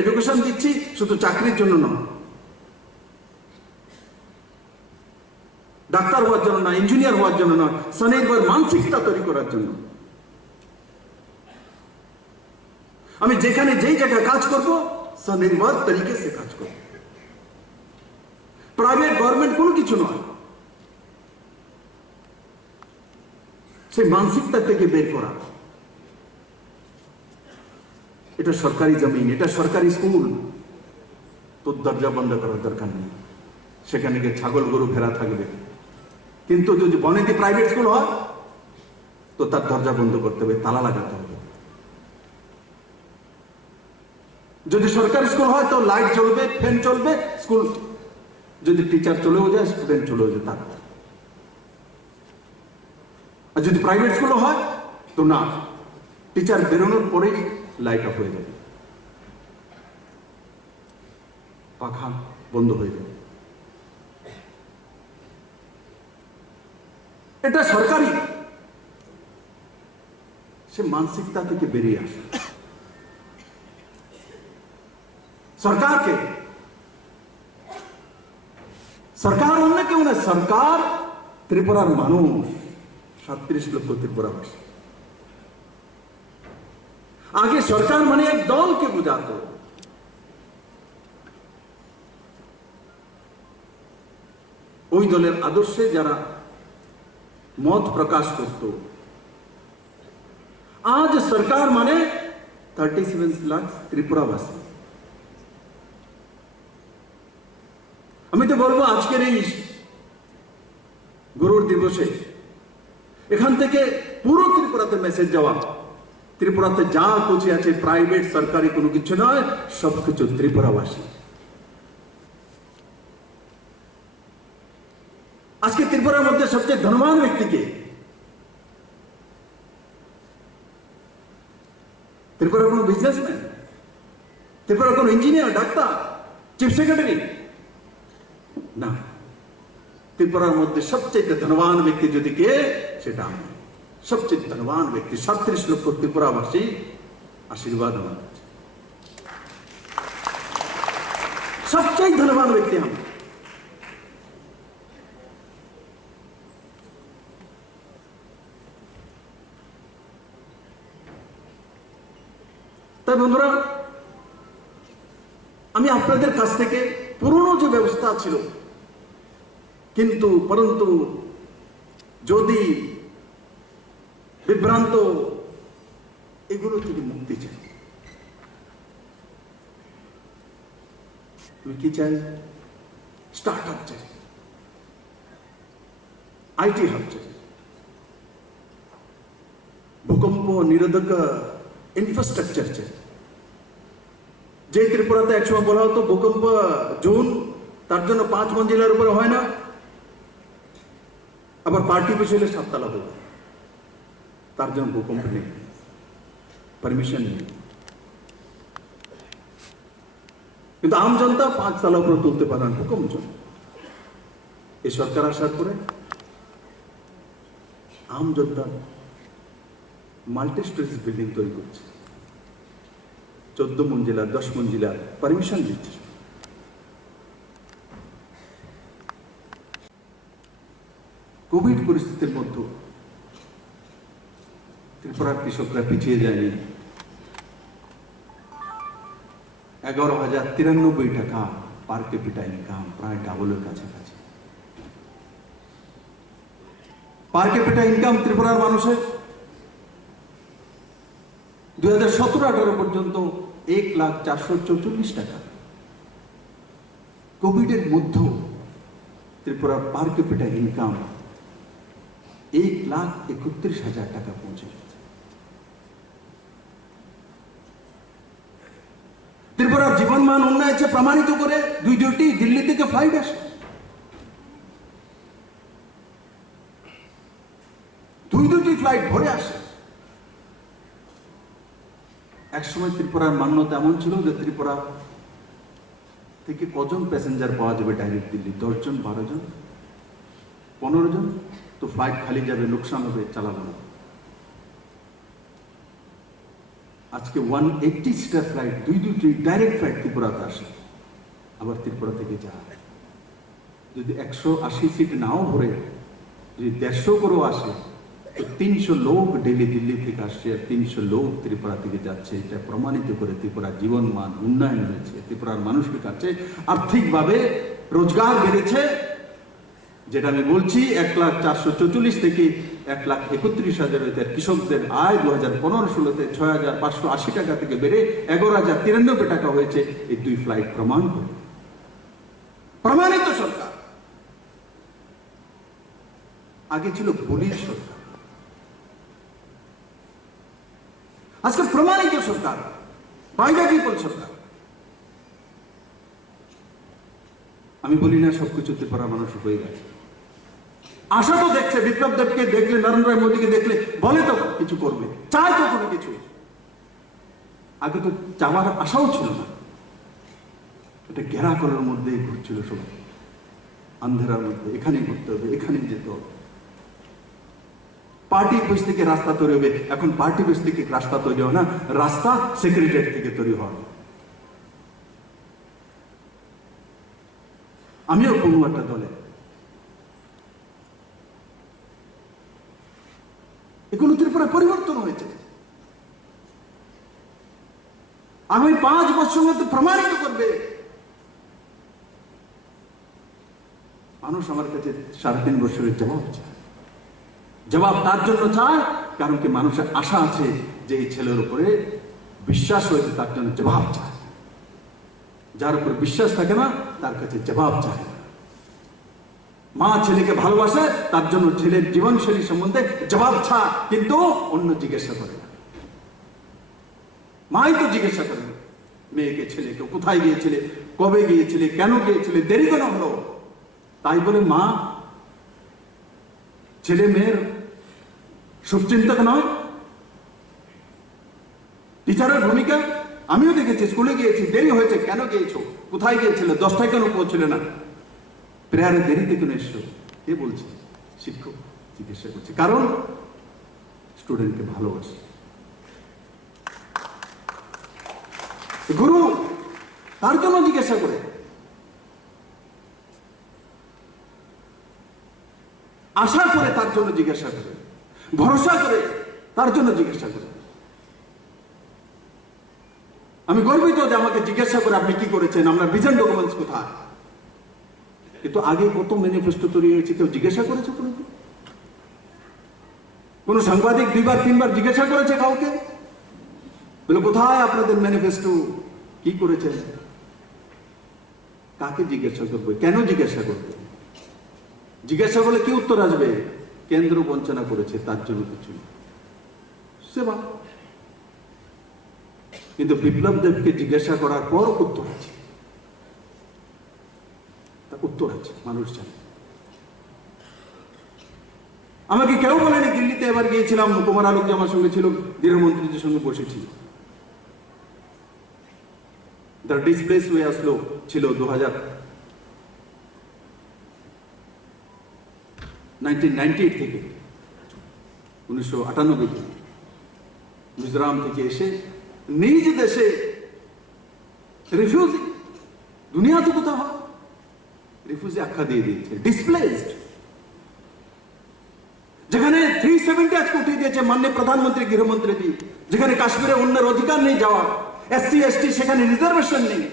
এডুকেশন দিচ্ছি শুধু চাকরির জন্য নয়, ডাক্তার হওয়ার জন্য না, ইঞ্জিনিয়ার হওয়ার জন্য নয়, স্বনির্ভর মানসিকতা তৈরি করার জন্য। আমি যেখানে যেই জায়গায় কাজ করব স্বনির্ভর তরিকে সে কাজ করব। প্রাইভেট গভর্নমেন্ট কোনো কিছু নয়, সেই মানসিকতা থেকে বের করা। এটা সরকারি জমিন, এটা সরকারি স্কুল, তো দরজা বন্ধ করার দরকার নেই। সেখানে গিয়ে ছাগল গরু ভেড়া থাকবে। কিন্তু যদি বনেদি প্রাইভেট স্কুল হয় তো তার দরজা বন্ধ করতে হবে, তালা লাগাতে হবে। যদি সরকারি স্কুল হয় তো লাইট চলবে, ফ্যান চলবে, স্কুল যদি টিচার চলেও যায় স্টুডেন্ট চলেও যায় তার। আর যদি প্রাইভেট স্কুল হয় তো না, টিচার বেরোনোর পরেই লাইট অফ হয়ে যাবে, পাখা বন্ধ হয়ে যাবে। এটা সরকারি। সে মানসিকতা থেকে বেরিয়ে আসে। সরকারকে, সরকার অন্য কেউ না, সরকার ত্রিপুরার মানুষ, 37 লক্ষ ত্রিপুরাবাসী। আগে সরকার মানে এক দলকে বোঝাতো। ওই দলের আদর্শে যারা মত প্রকাশ করত। আজ সরকার মানে 37 লাখ ত্রিপুরাবাসী। আমি তো বলবো আজকের এই গুরুর দিবসে এখান থেকে পুরো ত্রিপুরাতে মেসেজ যাওয়া, ত্রিপুরাতে যা কিছু আছে প্রাইভেট সরকারি কোনো কিছু নয়, সবকিছু ত্রিপুরাবাসী। ধনবান ব্যক্তিকে ত্রিপুরার কোনো বিজনেসম্যান, ত্রিপুরার কোনো ইঞ্জিনিয়ার, ডাক্তার, চিফ সেক্রেটারি না, ত্রিপুরার মধ্যে সবচেয়ে ধনবান ব্যক্তি যদি কে, সেটা আমি। সবচেয়ে ধনবান ব্যক্তি, 37 লক্ষ ত্রিপুরাবাসী আশীর্বাদ আমার কাছে, সবচেয়ে ধনবান ব্যক্তি আমি। তাই বন্ধুরা, আমি আপনাদের কাছ থেকে পুরনো যে ব্যবস্থা ছিল, পরন্তু যদি বিভ্রান্ত, এগুলো থেকে মুক্তি চাই। তুমি কি চাই? স্টার্ট আপ চাই, আইটি হাব চাই, ভূকম্প নিরোধক ইনফ্রাস্ট্রাকচার চাই। যে ত্রিপুরাতে একসময় বলা হতো ভূকম্প জোন, তার জন্য 5 মঞ্জিলার উপরে হয় না, আবার পার্টি পিছনে 7 তলা হবে, তার জন্য ভূকম্প নেই, পারমিশন নেই। কিন্তু আম জনতা 5 তলা উপরে তুলতে পারেন ভূকম্প জন্য। এই সরকার আসার পরে আম জনতা মাল্টি স্টোরেজ বিল্ডিং তৈরি করছে, 14 মঞ্জিলা, 10 মঞ্জিলা পারমিশন দিচ্ছে। কোভিড পরিস্থিতির মধ্যে ত্রিপুরার কৃষকরা পিছিয়ে যায়নি। 11,093 টাকা পার ক্যাপিটা ইনকাম, প্রায় ডাবলের কাছাকাছি পার ক্যাপিটা ইনকাম ত্রিপুরার মানুষের। 2017-18 পর্যন্ত 1,04,44 টাকা। কোভিডের মধ্যেও ত্রিপুরার পার ক্যাপিটা ইনকাম 1,31,000 টাকা পৌঁছে গেছে। ত্রিপুরার জীবনমান উন্নয়ন প্রমাণিত করে 2টি দিল্লি থেকে ফ্লাইট আসে, 2টি ফ্লাইট ভরে আসে। একসময় ত্রিপুরার মান্যতা এমন ছিল যে ত্রিপুরা থেকে কজন প্যাসেঞ্জার পাওয়া যাবে ডাইরেক্ট দিল্লি? 10 জন, 12 জন, 15 জন, তো ফ্লাইট খালি যাবে, লোকসান হবে, চালাবে না। আজকে 180 সিটার ফ্লাইট, 2টি ডাইরেক্ট ফ্লাইট ত্রিপুরাতে আসে, আবার ত্রিপুরা থেকে যায়। যদি 180 সিট নাও ভরে, যদি 150 করেও আসে, তো 300 লোক ডেলি দিল্লি থেকে আসছে, 300 লোক ত্রিপুরা থেকে যাচ্ছে। এটা প্রমাণিত করে ত্রিপুরার জীবনমান উন্নয়ন হয়েছে, ত্রিপুরার মানুষের কাছে আর্থিকভাবে রোজগার বেড়েছে। যেটা আমি বলছি, 1,04,44 থেকে 1,31,000 হয়েছে। কৃষকদের আয় 2015-16-তে 6,580 টাকা থেকে বেড়ে 11,093 টাকা হয়েছে। এই 2 ফ্লাইট প্রমাণ করে, প্রমাণিত সরকার। আগে ছিল পুলিশ সরকার, আজকে প্রমাণিত সরকার, বাই দ্য পিপল সরকার। আমি বলি না সবকিছু ত্রিপুরার মানুষ হয়ে গেছে, আশা তো দেখছে। বিপ্লব দেবকে দেখলে, নরেন্দ্র মোদীকে দেখলে বলে তো কিছু করবে, চায় তো কোনো কিছু। আগে তো চাওয়ার আশাও ছিল না, এটা ঘেরা করার মধ্যে ঘুরছিল সবাই, আন্ধেরার মধ্যে। এখানেই ঘুরতে হবে, এখানেই যেতে হবে। পার্টি অফিস থেকে রাস্তা তৈরি হবে, এখন পার্টি অফিস থেকে রাস্তা তৈরি হয় না, রাস্তা সেক্রেটারিয়েট থেকে তৈরি হয়। আমিও কোনো একটা দলে, এগুলো ত্রিপুরা পরিবর্তন হয়েছে। আমি 5 বছর মধ্যে প্রমাণিত করবে। মানুষ আমার কাছে 3.5 বছরের জবাব চায়। জবাব তার জন্য চায় কারণ কি মানুষের আশা আছে যে এই ছেলের উপরে বিশ্বাস হয়েছে, তার জন্য জবাব চায়। যার উপর বিশ্বাস থাকে না তার কাছে জবাব চায় না। মা ছেলেকে ভালোবাসে, তার জন্য ছেলের জীবনশৈলী সম্বন্ধে জবাব চায়, কিন্তু অন্য জিজ্ঞাসা করে না। মাই তো জিজ্ঞাসা করে মেয়েকে, ছেলেকে, কোথায় গিয়েছিলে, কবে গিয়েছিলে, কেন গিয়েছিলে, দেরি কেন হলো। তাই বলে মা ছেলে মেয়ের শুভচিন্তক নয়? টিচারের ভূমিকা আমিও দেখেছি, স্কুলে গিয়েছি, দেরি হয়েছে, কেন গিয়েছো, কোথায় গিয়েছিলে, 10টায় কেন পৌঁছলে না, প্রেয়ারে দেরিতে কেন এসছো, কে বলছে? শিক্ষক জিজ্ঞাসা করছে, কারণ স্টুডেন্টকে ভালোবাসে। গুরু তার জন্য জিজ্ঞাসা করে, আশা করে তার জন্য জিজ্ঞাসা করে, ভরসা করে তার জন্য জিজ্ঞাসা করে। আমি গর্বিত যে আমাকে জিজ্ঞাসা করে আপনি কি করেছেন, আপনার ভিজন ডকুমেন্টস কোথায়। কিন্তু আগে কত ম্যানিফেস্টো তৈরি হয়েছে, কেউ জিজ্ঞাসা করেছে? কোন সাংবাদিক 2বার 3বার জিজ্ঞাসা করেছে কাউকে, বলে কোথায় আপনাদের ম্যানিফেস্টো, কি করেছেন? কাকে জিজ্ঞাসা করবে, কেন জিজ্ঞাসা করবে? জিজ্ঞাসা করলে কি উত্তর আসবে? কেন্দ্র বঞ্চনা করেছে, তার জন্য কিছু সেবা। কিন্তু বিপ্লব দেবকে জিজ্ঞাসা করার পর উত্তর আছে, উত্তর আছে, মানুষ জানে। আমাকে কেউ বলেনি, দিল্লিতে এবার গিয়েছিলাম, কুমার আলোক আমার সঙ্গে ছিল, গৃহমন্ত্রীদের সঙ্গে বসেছিল। দ্য ডিসপ্লেস ওয়ে আসলো ছিল 1998 থেকে 1998 থেকে মিজোরাম থেকে এসে নিজ দেশে রিফিউজি, দুনিয়া তো কোথাও হয়, রিফিউজি আখ্যা দিয়ে দিয়েছে, ডিসপ্লেসড। যেখানে 370 আজকে উঠিয়ে দিয়েছে মাননীয় প্রধানমন্ত্রী, গৃহমন্ত্রী, যেখানে কাশ্মীরে অন্যের অধিকার নেই যাওয়া, SC ST সেখানে রিজার্ভেশন নেই,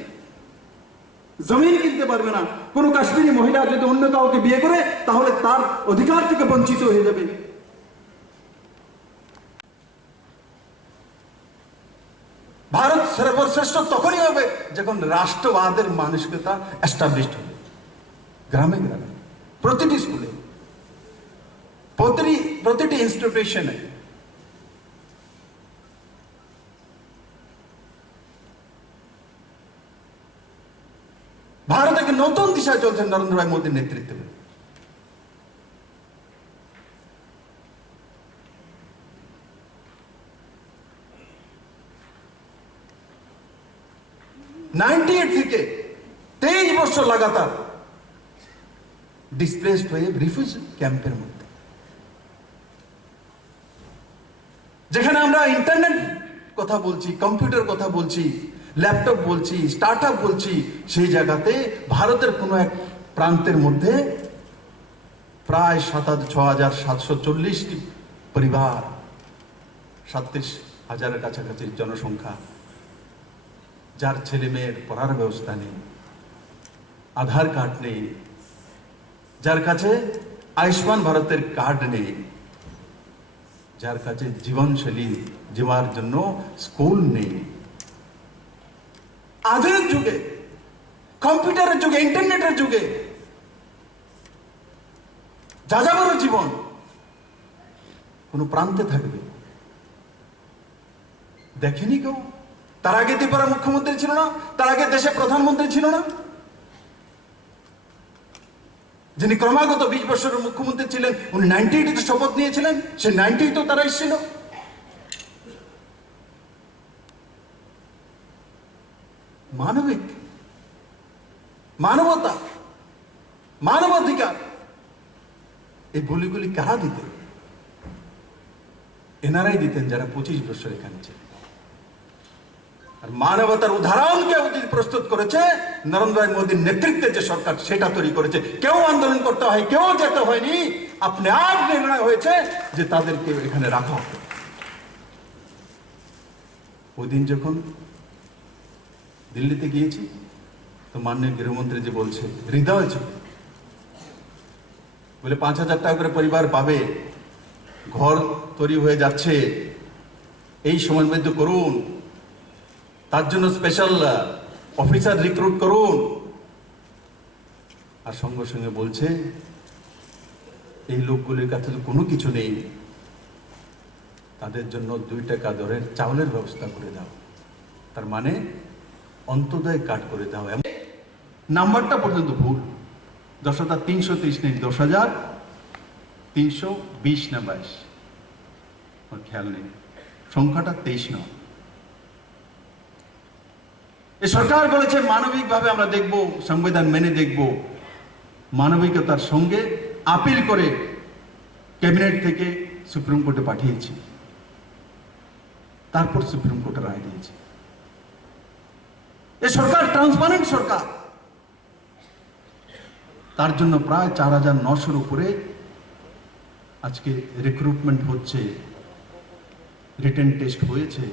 জমিন কিনতে পারবে না। কোন কাশ্মীরি মহিলা যদি অন্য কাউকে বিয়ে করে তাহলে তার অধিকার থেকে বঞ্চিত হয়ে যাবে। ভারত সর্বশ্রেষ্ঠ তখনই হবে যখন রাষ্ট্রবাদের মানসিকতা এস্টাবলিশড হবে, গ্রামে গ্রামে, প্রতিটি স্কুলে, প্রতিটি ইনস্টিটিউশনে। ভারত এক নতুন দিশায় চলছে নরেন্দ্র ভাই মোদীর নেতৃত্বে। থেকে 23 বছর লাগাতার ডিসপ্লেসড হয়ে রিফিউজি ক্যাম্পের মধ্যে, যেখানে আমরা ইন্টারনেট কথা বলছি, কম্পিউটার কথা বলছি, ল্যাপটপ বলছি, স্টার্ট আপ বলছি, সেই জায়গাতে ভারতের কোনো এক প্রান্তের মধ্যে প্রায় 6,740টি পরিবার, 37,000-এর কাছাকাছি জনসংখ্যা, যার ছেলে মেয়ের পড়ার ব্যবস্থা নেই, আধার কার্ড নেই, যার কাছে আয়ুষ্মান ভারতের কার্ড নেই, যার কাছে জীবনশৈলী জীবার জন্য স্কুল নেই। আধুনিক যুগে, কম্পিউটারের যুগে, ইন্টারনেটের যুগে যাযাবর জীবন কোন প্রান্তে থাকবে দেখেনি কেউ। তার আগে ত্রিপুরা মুখ্যমন্ত্রী ছিল না, তার আগে দেশে প্রধানমন্ত্রী ছিল না, যিনি ক্রমাগত 20 বছরের মুখ্যমন্ত্রী ছিলেন, উনি 98-তে শপথ নিয়েছিলেন, সে 90 তো তারা এসেছিল। মানবিক, মানবতা, মানবাধিকার, এই বলিগুলি কারা দিতেন? এনারাই দিতেন যারা 25 বছর এখানে ছিলেন। আর মানবতার উদাহরণকে প্রস্তুত করেছে নরেন্দ্র মোদীর নেতৃত্বে যে সরকার, সেটা তৈরি করেছে। কেউ আন্দোলন করতে হয়, কেউ যেতে হয়নি, আপনি আজ নির্ণয় হয়েছে যে তাদেরকে এখানে রাখা হবে। ওই দিন যখন দিল্লিতে গিয়েছি, তো মাননীয় গৃহমন্ত্রী যে বলছে, হৃদয় ছিল, বলে 5,000 টাকা করে পরিবার পাবে, ঘর তৈরি হয়ে যাচ্ছে, এই সময়ের মধ্যে করুন, তার জন্য স্পেশাল অফিসার রিক্রুট করুন। আর সঙ্গে সঙ্গে বলছে এই লোকগুলির কাছে কোনো কিছু নেই, তাদের জন্য 2 টাকা দরের চাউলের ব্যবস্থা করে দাও, তার মানে অন্তোদয় কার্ড করে দাও। নাম্বারটা পর্যন্ত ভুল, 10,330 নেই, 10,000 320 না 22, আমার খেয়াল নেই, সংখ্যাটা 23 নয়। এই সরকার বলেছে মানবিকভাবে আমরা দেখব, সংবিধান মেনে দেখব। মানবিকতার সঙ্গে আপিল করে ক্যাবিনেট থেকে সুপ্রিম কোর্টে পাঠিয়েছি, তারপর সুপ্রিম কোর্টে রায় দিয়েছে। এই সরকার ট্রান্সপারেন্ট সরকার। তার জন্য প্রায় 4900-এর উপরে আজকে রিক্রুটমেন্ট হচ্ছে, রিটেন টেস্ট হয়েছে।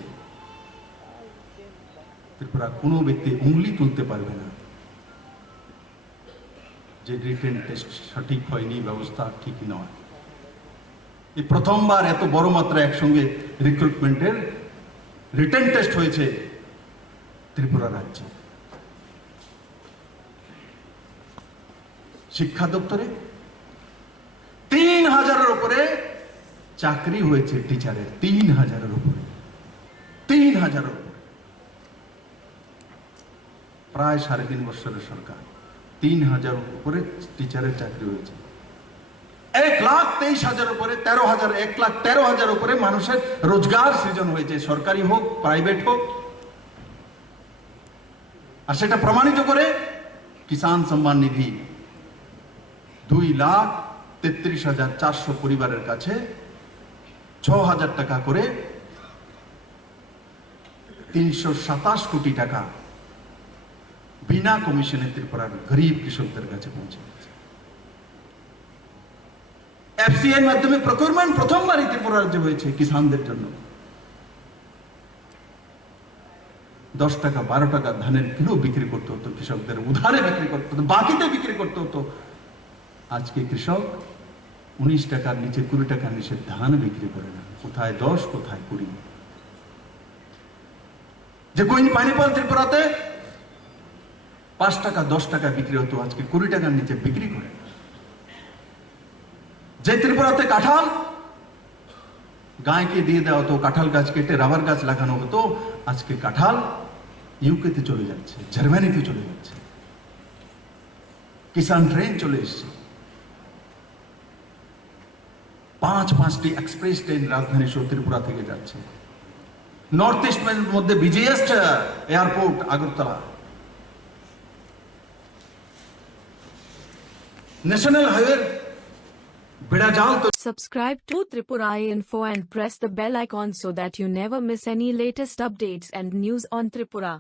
ত্রিপুরা কোনো ব্যক্তি উঙ্গলি তুলতে পারবে না যে রিটেন টেস্ট সঠিক হয়নি, ব্যবস্থা ঠিক নয়। এই প্রথমবার এত বড় মাত্রা একসঙ্গে রিক্রুটমেন্টের রিটেন টেস্ট হয়েছে ত্রিপুরা রাজ্যে। শিক্ষা দপ্তরে 3000-এর উপরে চাকরি হয়েছে টিচারের, 3000-এর উপরে, 3000-এর উপরে। প্রায় 3.5 বছরের সরকার, 3000 উপরে টিচারের চাকরি হয়েছে। 1,23,000 উপরে, 13,000, 1,13,000 উপরে মানুষের রোজগার সৃজন হয়েছে, সরকারি হোক প্রাইভেট হোক। আর সেটা প্রমাণিত করে কিষাণ সম্মান নিধি 2,33,400 পরিবারের কাছে 6,000 টাকা করে 327 কোটি টাকা বিনা কমিশনে ত্রিপুরার গরিব কৃষকদের কাছে পৌঁছে গেছে। এফসিআই মাধ্যমে প্রকিউরমেন্ট প্রথমবারই ত্রিপুরা রাজ্যে হয়েছে কিষানদের জন্য। 10 টাকা 12 টাকা ধানের কিলো বিক্রি করতে হতো কৃষকদের, উধারে বিক্রি করতে হতো, বাকিতে বিক্রি করতে হতো। আজকে কৃষক 19 টাকার নিচে, 20 টাকার নিচে ধান বিক্রি করে না। কোথায় 10, কোথায় 20। যে কোইন পাইনঅ্যাপল ত্রিপুরাতে 5 টাকা 10 টাকা বিক্রি হতো, আজকে 20 টাকার নিচে বিক্রি করে। যে ত্রিপুরাতে কাঁঠাল গায়কে দিয়ে দেওয়া হতো, কাঁঠাল গাছ কেটে রাবার গাছ লাগানো হতো, আজকে কাঁঠাল ইউকেতে চলে যাচ্ছে, জার্মানিতে চলে যাচ্ছে। কিষান ট্রেন চলে এসছে, 5টি এক্সপ্রেস ট্রেন রাজধানী সহ ত্রিপুরা থেকে যাচ্ছে। নর্থ ইস্ট মধ্যে বিজিএস্ট এয়ারপোর্ট আগরতলা। ন্যাশনাল হাইওয়ে বেড়া জাল তো। Subscribe to Tripura Info and press the bell icon so that you never miss any latest updates and news on Tripura.